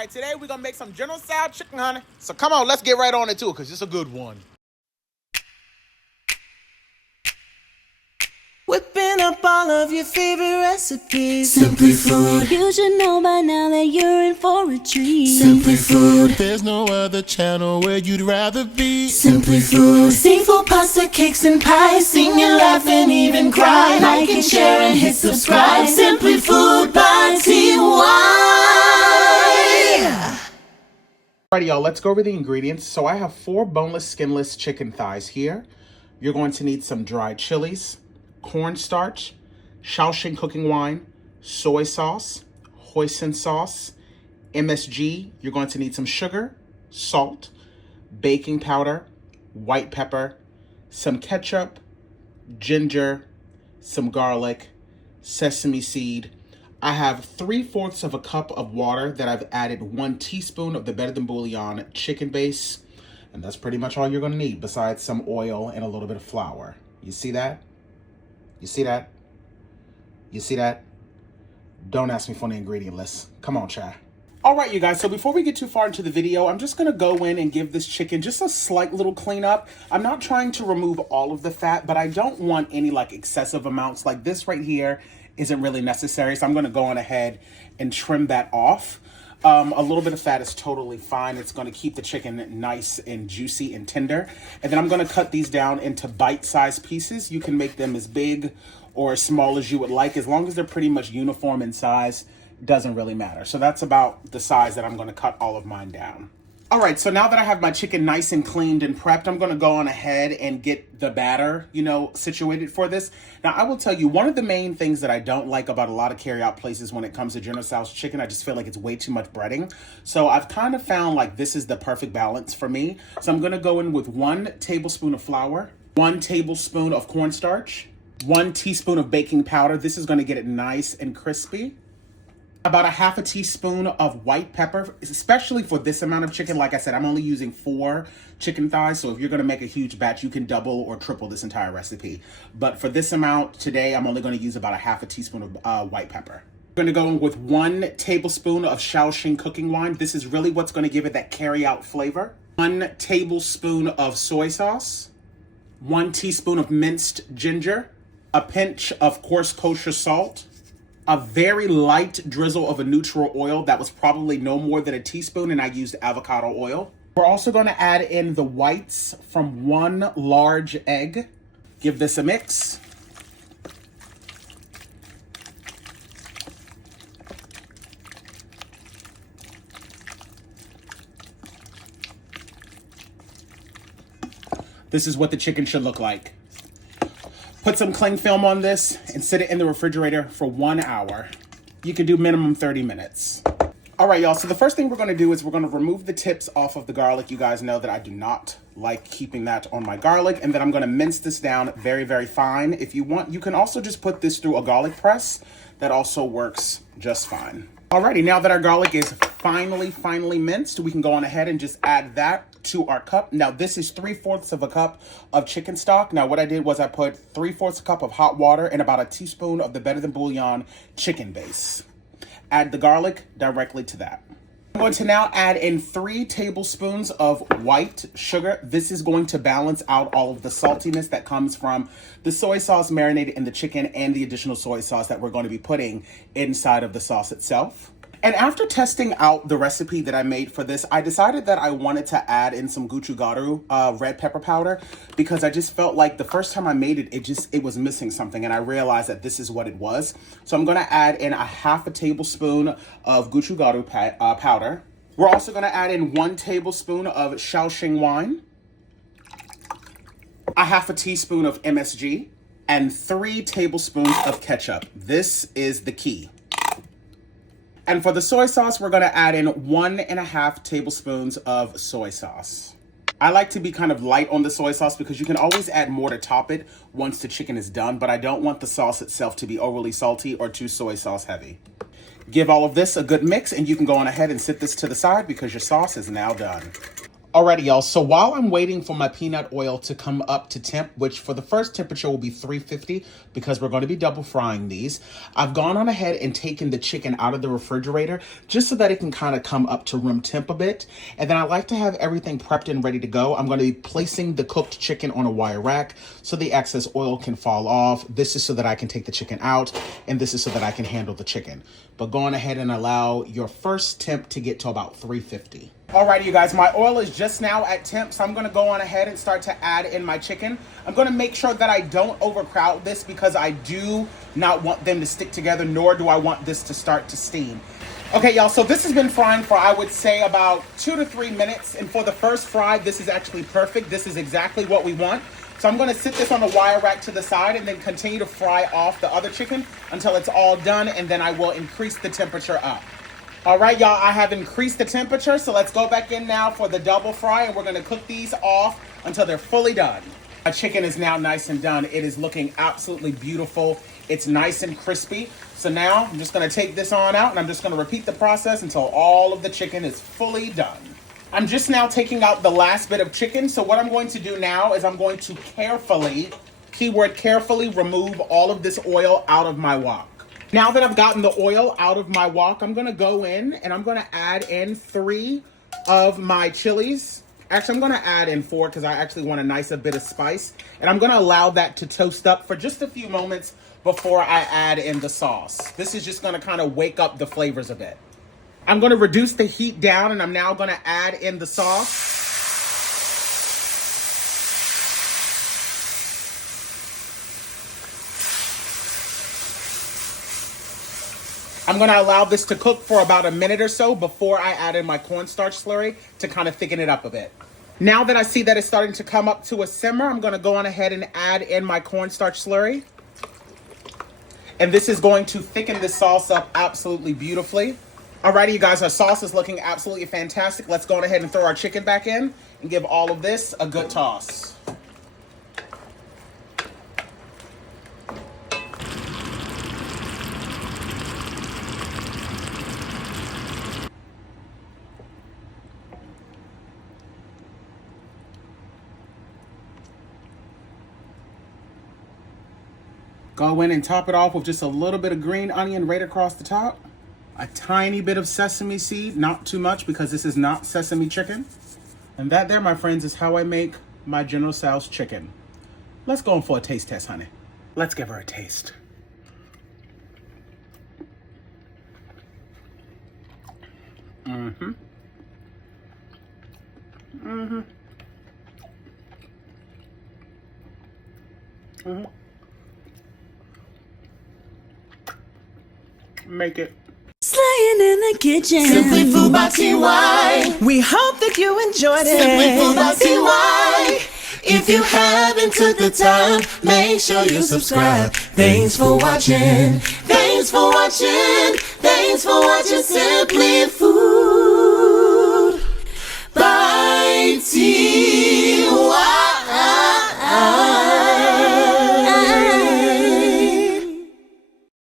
right, today we're gonna make some General Style chicken, honey. So come on, let's get right on it too, because it's a good one. Whipping up all of your favorite recipes. Simply Food. You should know by now that you're in for a treat. Simply Food. There's no other channel where you'd rather be. Simply Food. Seafood, pasta, cakes, and pies. Sing and laugh and even cry. Like and share and hit subscribe. Simply Food by TY. Alrighty, y'all, let's go over the ingredients. So I have 4 boneless, skinless chicken thighs here. You're going to need some dried chilies, cornstarch, Shaoxing cooking wine, soy sauce, hoisin sauce, MSG. You're going to need some sugar, salt, baking powder, white pepper, some ketchup, ginger, some garlic, sesame seed. I have 3/4 of a cup of water that I've added 1 teaspoon of the Better Than Bouillon chicken base. And that's pretty much all you're gonna need besides some oil and a little bit of flour. You see that? You see that? You see that? Don't ask me for the ingredient list. Come on, Chad. All right, you guys, so before we get too far into the video, I'm just gonna go in and give this chicken just a slight little cleanup. I'm not trying to remove all of the fat, but I don't want any like excessive amounts. Like this right here isn't really necessary, so I'm gonna go on ahead and trim that off. A little bit of fat is totally fine. It's gonna keep the chicken nice and juicy and tender. And then I'm gonna cut these down into bite-sized pieces. You can make them as big or as small as you would like, as long as they're pretty much uniform in size. Doesn't really matter. So that's about the size that I'm going to cut all of mine down. All right, so now that I have my chicken nice and cleaned and prepped, I'm going to go on ahead and get the batter, situated for this. Now, I will tell you, one of the main things that I don't like about a lot of carryout places when it comes to General Tso's chicken, I just feel like it's way too much breading. So I've kind of found like this is the perfect balance for me. So I'm going to go in with 1 tablespoon of flour, 1 tablespoon of cornstarch, 1 teaspoon of baking powder. This is going to get it nice and crispy. About a 1/2 teaspoon of white pepper, especially for this amount of chicken. Like I said, I'm only using 4 chicken thighs, so if you're gonna make a huge batch, you can double or triple this entire recipe. But for this amount today, I'm only gonna use about a 1/2 teaspoon of white pepper. I'm gonna go in with 1 tablespoon of Shaoxing cooking wine. This is really what's gonna give it that carry-out flavor. 1 tablespoon of soy sauce, 1 teaspoon of minced ginger, a pinch of coarse kosher salt, a very light drizzle of a neutral oil that was probably no more than a teaspoon, and I used avocado oil. We're also going to add in the whites from 1 large egg. Give this a mix. This is what the chicken should look like. Put some cling film on this and sit it in the refrigerator for 1 hour. You can do minimum 30 minutes. All right, y'all, so the first thing we're gonna do is we're gonna remove the tips off of the garlic. You guys know that I do not like keeping that on my garlic. And then I'm gonna mince this down very, very fine. If you want, you can also just put this through a garlic press. That also works just fine. Alrighty, now that our garlic is finally minced, we can go on ahead and just add that to our cup. Now, this is 3/4 of a cup of chicken stock. Now, what I did was I put 3/4 cup of hot water and about a teaspoon of the Better Than Bouillon chicken base. Add the garlic directly to that. I'm going to now add in 3 tablespoons of white sugar. This is going to balance out all of the saltiness that comes from the soy sauce marinated in the chicken and the additional soy sauce that we're going to be putting inside of the sauce itself. And after testing out the recipe that I made for this, I decided that I wanted to add in some gochugaru red pepper powder, because I just felt like the first time I made it, it was missing something, and I realized that this is what it was. So I'm gonna add in a 1/2 tablespoon of gochugaru powder. We're also gonna add in 1 tablespoon of Shaoxing wine, a 1/2 teaspoon of MSG, and 3 tablespoons of ketchup. This is the key. And for the soy sauce, we're gonna add in 1.5 tablespoons of soy sauce. I like to be kind of light on the soy sauce because you can always add more to top it once the chicken is done, but I don't want the sauce itself to be overly salty or too soy sauce heavy. Give all of this a good mix, and you can go on ahead and sit this to the side because your sauce is now done. Alrighty, y'all, so while I'm waiting for my peanut oil to come up to temp, which for the first temperature will be 350 because we're going to be double frying these, I've gone on ahead and taken the chicken out of the refrigerator just so that it can kind of come up to room temp a bit. And then I like to have everything prepped and ready to go. I'm going to be placing the cooked chicken on a wire rack so the excess oil can fall off. This is so that I can take the chicken out, and this is so that I can handle the chicken. But go on ahead and allow your first temp to get to about 350. Alrighty, you guys, my oil is just now at temp, so I'm going to go on ahead and start to add in my chicken. I'm going to make sure that I don't overcrowd this because I do not want them to stick together, nor do I want this to start to steam. Okay, y'all, so this has been frying for, I would say, about 2 to 3 minutes. And for the first fry, this is actually perfect. This is exactly what we want. So I'm going to sit this on the wire rack to the side and then continue to fry off the other chicken until it's all done, and then I will increase the temperature up. All right, y'all, I have increased the temperature, so let's go back in now for the double fry, and we're going to cook these off until they're fully done. My chicken is now nice and done. It is looking absolutely beautiful. It's nice and crispy. So now I'm just going to take this on out, and I'm just going to repeat the process until all of the chicken is fully done. I'm just now taking out the last bit of chicken, so what I'm going to do now is I'm going to carefully, keyword carefully, remove all of this oil out of my wok. Now that I've gotten the oil out of my wok, I'm going to go in and I'm going to add in 3 of my chilies. Actually, I'm going to add in 4 because I actually want a nice bit of spice. And I'm going to allow that to toast up for just a few moments before I add in the sauce. This is just going to kind of wake up the flavors a bit. I'm going to reduce the heat down, and I'm now going to add in the sauce. I'm going to allow this to cook for about a minute or so before I add in my cornstarch slurry to kind of thicken it up a bit. Now that I see that it's starting to come up to a simmer, I'm going to go on ahead and add in my cornstarch slurry. And this is going to thicken this sauce up absolutely beautifully. Alrighty, you guys, our sauce is looking absolutely fantastic. Let's go on ahead and throw our chicken back in and give all of this a good toss. Go in and top it off with just a little bit of green onion right across the top. A tiny bit of sesame seed, not too much because this is not sesame chicken. And that there, my friends, is how I make my General Tso's chicken. Let's go in for a taste test, honey. Let's give her a taste. Make it. Slaying in the kitchen. Simply Food by TY. We hope that you enjoyed it. Simply Food by TY. If you haven't took the time, make sure you subscribe. Thanks for watching. Thanks for watching. Thanks for watching Simply Food.